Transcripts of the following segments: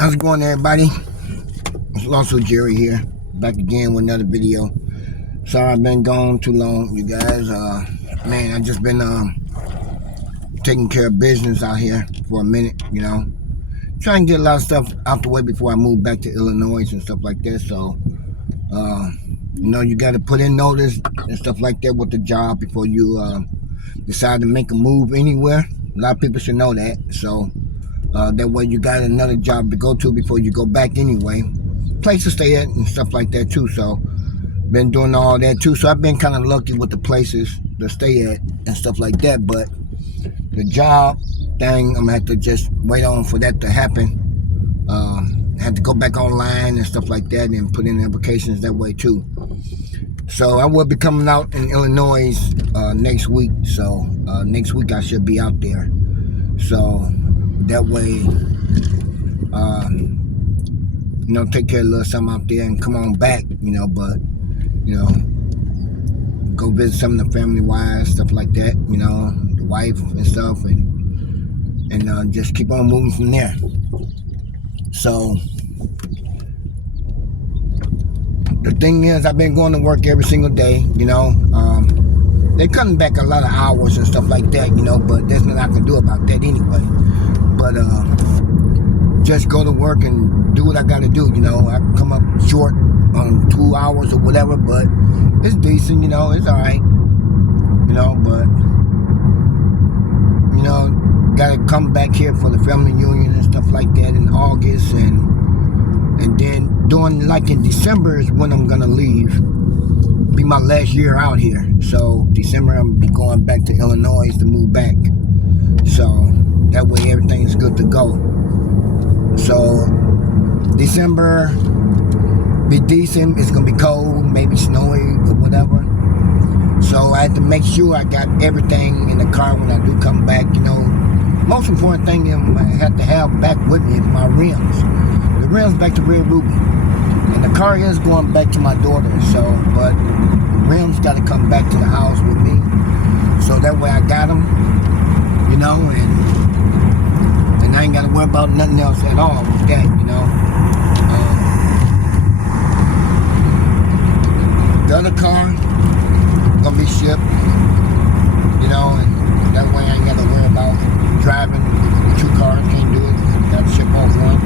How's it going, everybody? It's also Jerry here, back again with another video. Sorry I've been gone too long, you guys. Man, I just been taking care of business out here for a minute, trying to get a lot of stuff out the way before I move back to Illinois and stuff like that. So, you got to put in notice and stuff like that with the job before you decide to make a move anywhere. A lot of people should know that. So. That way you got another job to go to before you go back anyway. Place to stay at and stuff like that too. So been doing all that too. So I've been kind of lucky with the places to stay at and stuff like that. But the job thing, I'm gonna have to just wait on for that to happen. I have to go back online and stuff like that and put in applications that way too. So I will be coming out in Illinois next week. So next week I should be out there. So that way, take care of a little something out there and come on back, but, go visit some of the family wives, stuff like that, the wife and stuff, and just keep on moving from there. So, the thing is, I've been going to work every single day, they're cutting back a lot of hours and stuff like that, but there's nothing I can do about that anyway. But just go to work and do what I got to do. I come up short on 2 hours or whatever, but it's decent. It's all right. But got to come back here for the family reunion and stuff like that in August, and then during in December is when I'm gonna leave. Be my last year out here. So December I'm gonna be going back to Illinois to move back. So that way everything's good to go. So December be decent. It's gonna be cold, maybe snowy or whatever. So I have to make sure I got everything in the car when I do come back. Most important thing is I have to have back with me is my rims. The rims back to Red Ruby. And the car is going back to my daughter, but the rims got to come back to the house with me. So that way I got them, and I ain't got to worry about nothing else at all with that, The other car going to be shipped, and that way I ain't got to worry about driving 2 cars, can't do it. Got to ship off one,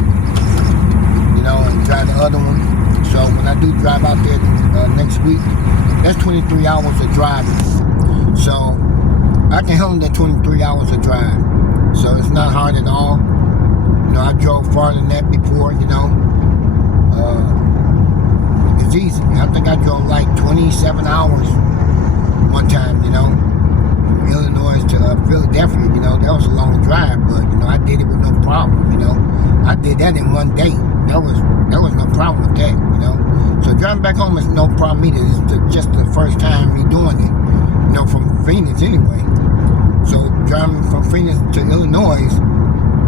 and drive the other one. So when I do drive out there next week, that's 23 hours of driving. So I can handle that 23 hours of drive. So it's not hard at all. I drove farther than that before, it's easy. I think I drove 27 hours one time, from Illinois to Philadelphia, that was a long drive, but, I did it with no problem, I did that in one day. There was no problem with that, So driving back home is no problem either. It's just the first time me doing it, from Phoenix anyway. So driving from Phoenix to Illinois,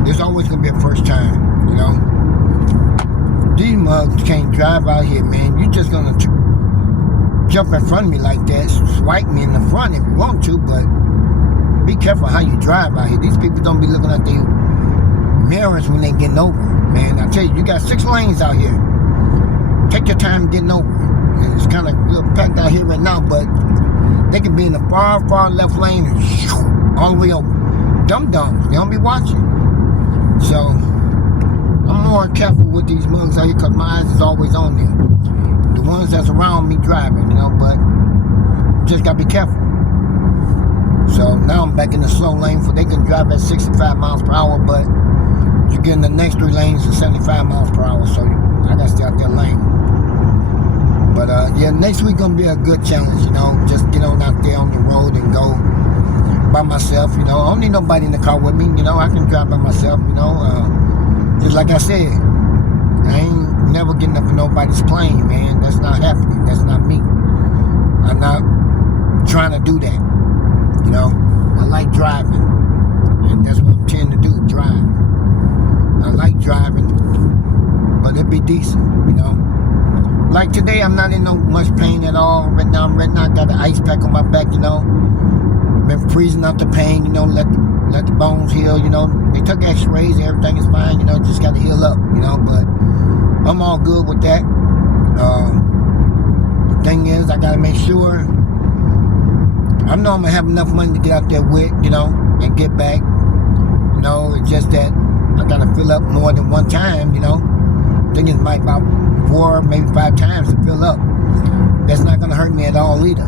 there's always gonna be a first time, These mugs can't drive out here, man. You just gonna jump in front of me like that, swipe me in the front if you want to, but be careful how you drive out here. These people don't be looking at their mirrors when they getting over. Man, I tell you, you got 6 lanes out here. Take your time getting over. It's kind of a little packed out here right now, but they can be in the far, far left lane and all the way over. Dum-dums, they don't be watching. So, I'm more careful with these mugs out here because my eyes is always on them. The ones that's around me driving, but just got to be careful. So, now I'm back in the slow lane, for they can drive at 65 miles per hour, but you get in the next 3 lanes at 75 miles per hour, so I got to stay out that lane. But next week gonna be a good challenge, just get on out there on the road and go by myself, I don't need nobody in the car with me, I can drive by myself, just like I said, I ain't never getting up in nobody's plane, man. That's not happening, that's not me. I'm not trying to do that, I like driving, and that's what I'm trying to do, drive. I like driving, but it be decent, Like today, I'm not in no much pain at all. Right now, I got the ice pack on my back, Been freezing out the pain, let let the bones heal, They took x-rays, everything is fine, just got to heal up, but I'm all good with that. The thing is, I got to make sure, I know I'm going to have enough money to get out there with, and get back. It's just that I got to fill up more than one time, I think it's like about 4, maybe 5 times to fill up. That's not going to hurt me at all either,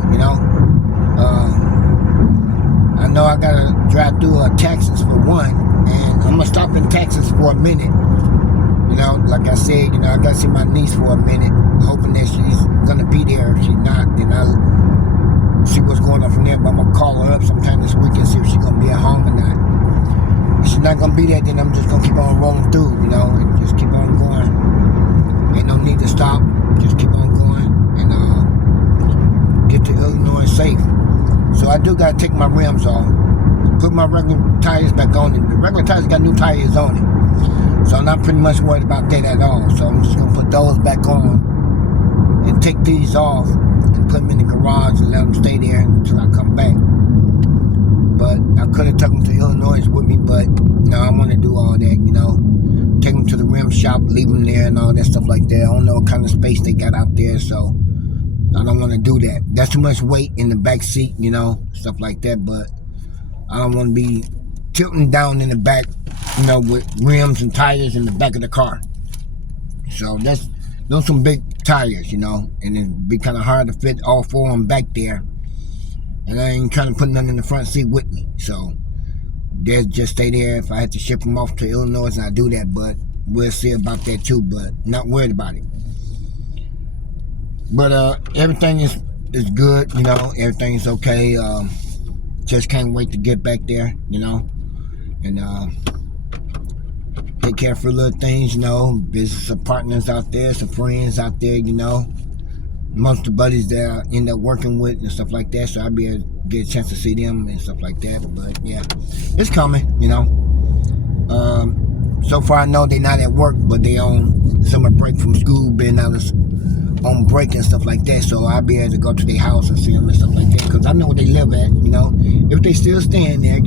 I know I got to drive through Texas for one, and I'm going to stop in Texas for a minute. Like I said, I got to see my niece for a minute, hoping that she's going to be there. If she's not, then I'll see what's going on from there. But I'm going to call her up sometime this week and see if she's going to be at home or not. If she's not going to be there, then I'm just going to keep on rolling through, and just keep on going. Ain't no need to stop. Just keep on going and get to Illinois safe. So I do got to take my rims off, put my regular tires back on it. The regular tires got new tires on it. So I'm not pretty much worried about that at all. So I'm just going to put those back on and take these off and put them in the garage and let them stay there until I come back. But I could have taken them to Illinois with me, but no, I want to do all that, Take them to the rim shop, leave them there and all that stuff like that. I don't know what kind of space they got out there, so I don't want to do that. That's too much weight in the back seat, stuff like that. But I don't want to be tilting down in the back, with rims and tires in the back of the car. So those some big tires, and it'd be kind of hard to fit all 4 of them back there. And I ain't trying to put none in the front seat with me. So they'll just stay there. If I had to ship them off to Illinois, I'll do that. But we'll see about that too. But not worried about it. But everything is good, everything's okay. Just can't wait to get back there, and take care of a little things, business partners out there, some friends out there, most of the buddies that I end up working with and stuff like that, so I'll be able to get a chance to see them and stuff like that. But yeah, it's coming, so far I know they're not at work, but they on summer break from school, being out on break and stuff like that, so I'll be able to go to their house and see them and stuff like that, because I know where they live at, if they still staying there,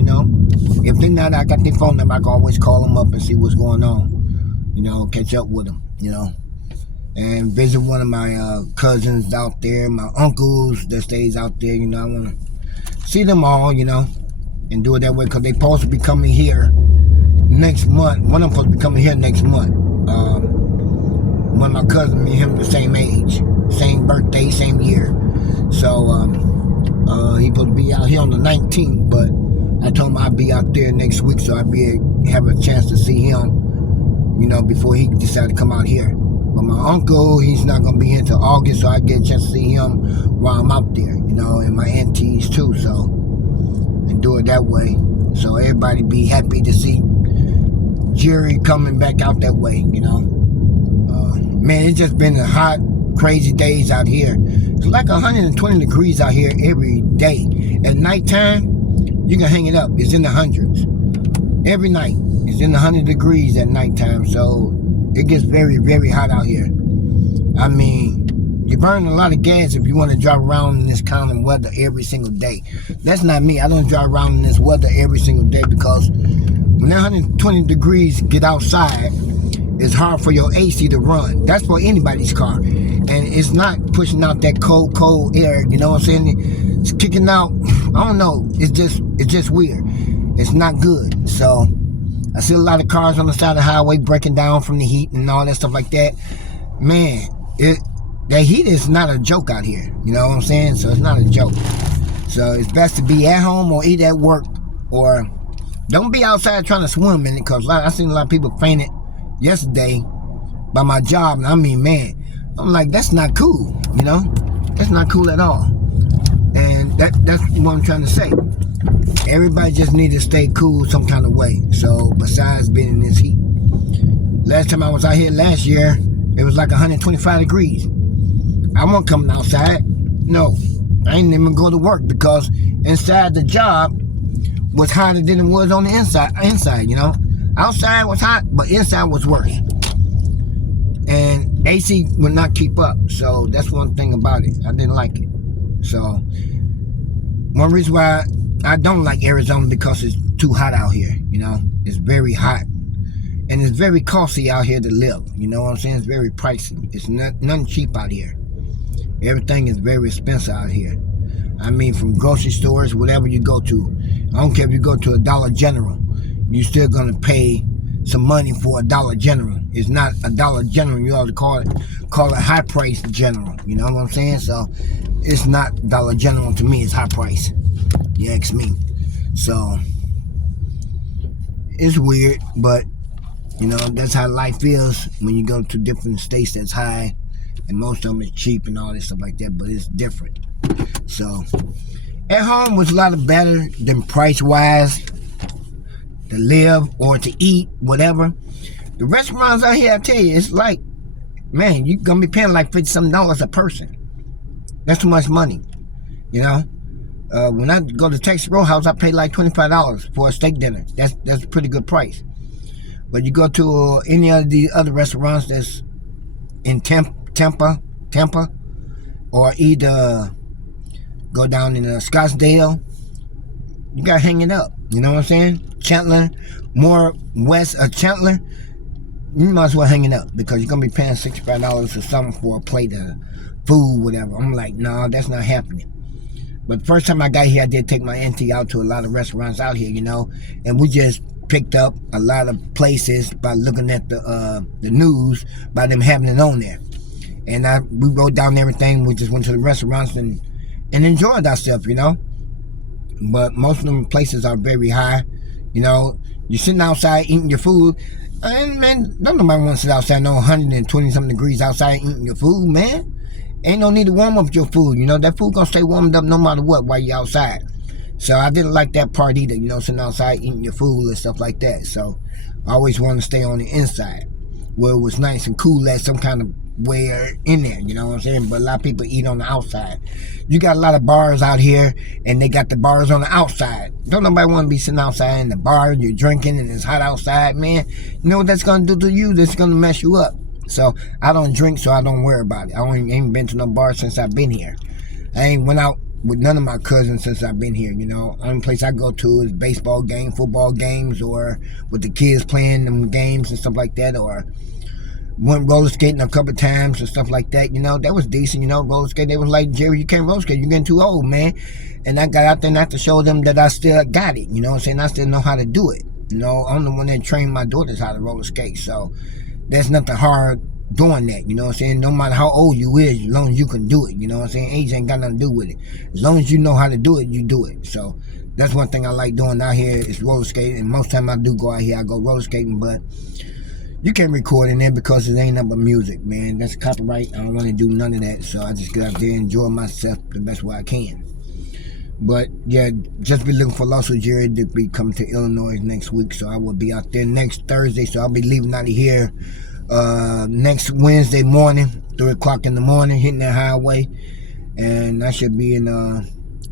if they're not, I got their phone number, I can always call them up and see what's going on, catch up with them, and visit one of my cousins out there, my uncles that stays out there, I want to see them all, and do it that way, because they supposed to be coming here next month. One of them supposed to be coming here next month. One of my cousins, me and him the same age, same birthday, same year. So he supposed to be out here on the 19th, but I told him I'd be out there next week, so I'd have a chance to see him, before he decided to come out here. But my uncle, he's not gonna be here until August, so I get a chance to see him while I'm out there, and my aunties too. So and do it that way, so everybody be happy to see Jerry coming back out that way, Man, it's just been a hot, crazy days out here. It's like 120 degrees out here every day. At nighttime, you can hang it up. It's in the hundreds. Every night, it's in the 100 degrees at nighttime. So it gets very, very hot out here. I mean, you burn a lot of gas if you want to drive around in this kind of weather every single day. That's not me. I don't drive around in this weather every single day, because when that 120 degrees get outside, it's hard for your AC to run. That's for anybody's car. And it's not pushing out that cold air, you know what I'm saying? It's kicking out, I don't know, it's just weird. It's not good. So I see a lot of cars on the side of the highway breaking down from the heat and all that stuff like that. Man, that heat is not a joke out here, you know what I'm saying? So it's not a joke. So it's best to be at home or eat at work, or don't be outside trying to swim in it, because I seen a lot of people fainted yesterday by my job, and I mean, man, I'm like, that's not cool, that's not cool at all. And that's what I'm trying to say. Everybody just need to stay cool some kind of way. So besides being in this heat, last time I was out here last year, it was like 125 degrees. I wasn't coming outside. No, I ain't even go to work, because inside the job was hotter than it was on the inside, Outside was hot, but inside was worse. And AC would not keep up. So that's one thing about it. I didn't like it. So one reason why I don't like Arizona, because it's too hot out here, you know. It's very hot. And it's very costly out here to live. You know what I'm saying? It's very pricey. It's nothing cheap out here. Everything is very expensive out here. I mean, from grocery stores, whatever you go to. I don't care if you go to a Dollar General. You're still going to pay some money for a Dollar General. It's not a Dollar General. You ought to call it high price general. You know what I'm saying? So it's not Dollar General to me. It's high price. You ask me. So it's weird, but you know, that's how life is when you go to different states that's high, and most of them is cheap and all this stuff like that, but it's different. So, at home was a lot better than price-wise to live or to eat, whatever. The restaurants out here, I tell you, it's like, man, you're going to be paying like $50-something a person. That's too much money, you know. When I go to Texas Roadhouse, I pay like $25 for a steak dinner. That's a pretty good price. But you go to any of the other restaurants that's in Tampa, or either go down in Scottsdale, you got to hang it up. You know what I'm saying? Chandler, more west of Chandler, you might as well hang it up because you're going to be paying $65 or something for a plate of food, whatever. I'm like, no, that's not happening. But the first time I got here, I did take my auntie out to a lot of restaurants out here, you know, and we just picked up a lot of places by looking at the news, by them having it on there. And we wrote down everything. We just went to the restaurants and enjoyed ourselves, you know. But most of them places are very high. You know, you're sitting outside eating your food. And, man, don't nobody want to sit outside no 120-something degrees outside eating your food, man. Ain't no need to warm up your food. You know, that food going to stay warmed up no matter what while you're outside. So I didn't like that part either, you know, sitting outside eating your food and stuff like that. So I always wanted to stay on the inside where it was nice and cool at some kind of way in there, you know what I'm saying? But a lot of people eat on the outside. You got a lot of bars out here, and they got the bars on the outside. Don't nobody want to be sitting outside in the bar, you're drinking, and it's hot outside, man. You know what that's going to do to you? That's going to mess you up. So I don't drink, so I don't worry about it. I ain't been to no bar since I've been here. I ain't went out with none of my cousins since I've been here, you know. Only place I go to is baseball games, football games, or with the kids playing them games and stuff like that, or went roller skating a couple times and stuff like that, you know. That was decent, you know. Roller skating, they was like, Jerry, you can't roller skate, you're getting too old, man. And I got out there and I had to show them that I still got it, you know what I'm saying? I still know how to do it, you know. I'm the one that trained my daughters how to roller skate, so there's nothing hard doing that, you know what I'm saying? No matter how old you is, as long as you can do it, you know what I'm saying? Age ain't got nothing to do with it. As long as you know how to do it, you do it. So that's one thing I like doing out here is roller skating. And most time I do go out here, I go roller skating, but you can't record in there because it ain't nothing but music, man. That's copyright. I don't want to do none of that. So I just get out there and enjoy myself the best way I can. But yeah, just be looking for Lawsuit Jerry to be coming to Illinois next week. So I will be out there next Thursday. So I'll be leaving out of here next Wednesday morning, 3 o'clock in the morning, hitting that highway, and I should be in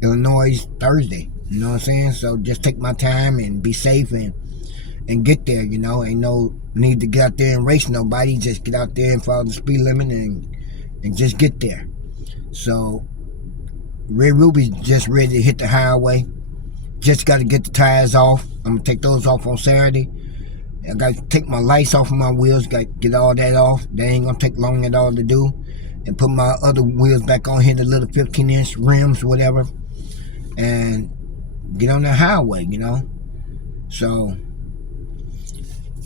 Illinois Thursday, you know what I'm saying? So just take my time and be safe and get there, you know. Ain't no need to get out there and race nobody. Just get out there and follow the speed limit and just get there. So Red Ruby's just ready to hit the highway. Just got to get the tires off. I'm going to take those off on Saturday. I got to take my lights off of my wheels, got to get all that off. That ain't going to take long at all to do. And put my other wheels back on here, the little 15-inch rims, whatever. And get on the highway, you know. So,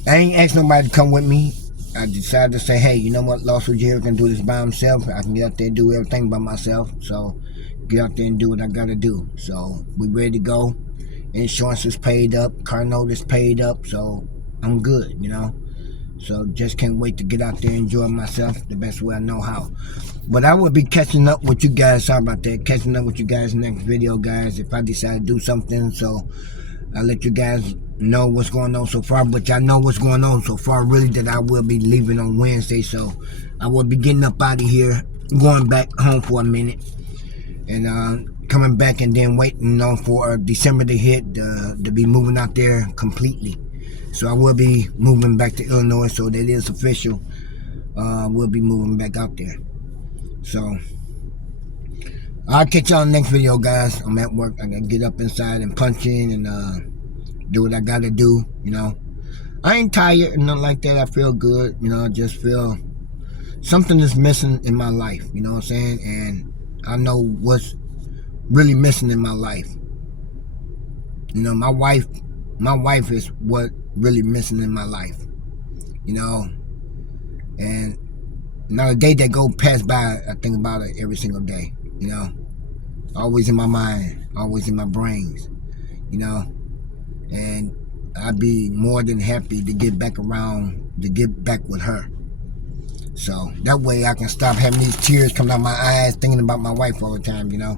I ain't asked nobody to come with me. I decided to say, hey, you know what? Lawsuit Jerry can do this by himself. I can get out there and do everything by myself. So, get out there and do what I got to do. So, we ready to go. Insurance is paid up. Car note is paid up. So, I'm good, you know. So just can't wait to get out there and enjoy myself the best way I know how. But I will be catching up with you guys. Sorry about that. Catching up with you guys next video, guys. If I decide to do something, so I'll let you guys know what's going on so far. But y'all know what's going on so far, really, that I will be leaving on Wednesday. So I will be getting up out of here, going back home for a minute, and coming back and then waiting on for December to hit to be moving out there completely. So I will be moving back to Illinois, so that is official. We'll be moving back out there. So I'll catch y'all in the next video, guys. I'm at work. I gotta get up inside and punch in and do what I gotta do, you know. I ain't tired and nothing like that. I feel good, you know. I just feel something is missing in my life, you know what I'm saying? And I know what's really missing in my life. You know, my wife is what really missing in my life, you know. And not a day that go past by, I think about it every single day, you know. Always in my mind, always in my brains, you know. And I'd be more than happy to get back around, to get back with her. So that way I can stop having these tears coming out my eyes thinking about my wife all the time, you know.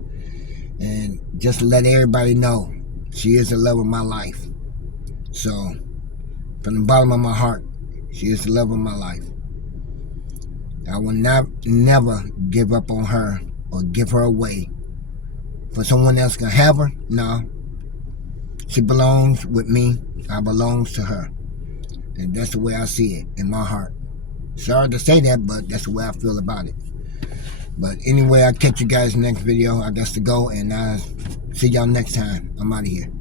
And just let everybody know she is the love of my life. So from the bottom of my heart, she is the love of my life. I will never give up on her or give her away for someone else can have her. No. She belongs with me. I belongs to her. And that's the way I see it in my heart. Sorry to say that, but that's the way I feel about it. But anyway, I'll catch you guys in the next video. I got to go, and I'll see y'all next time. I'm out of here.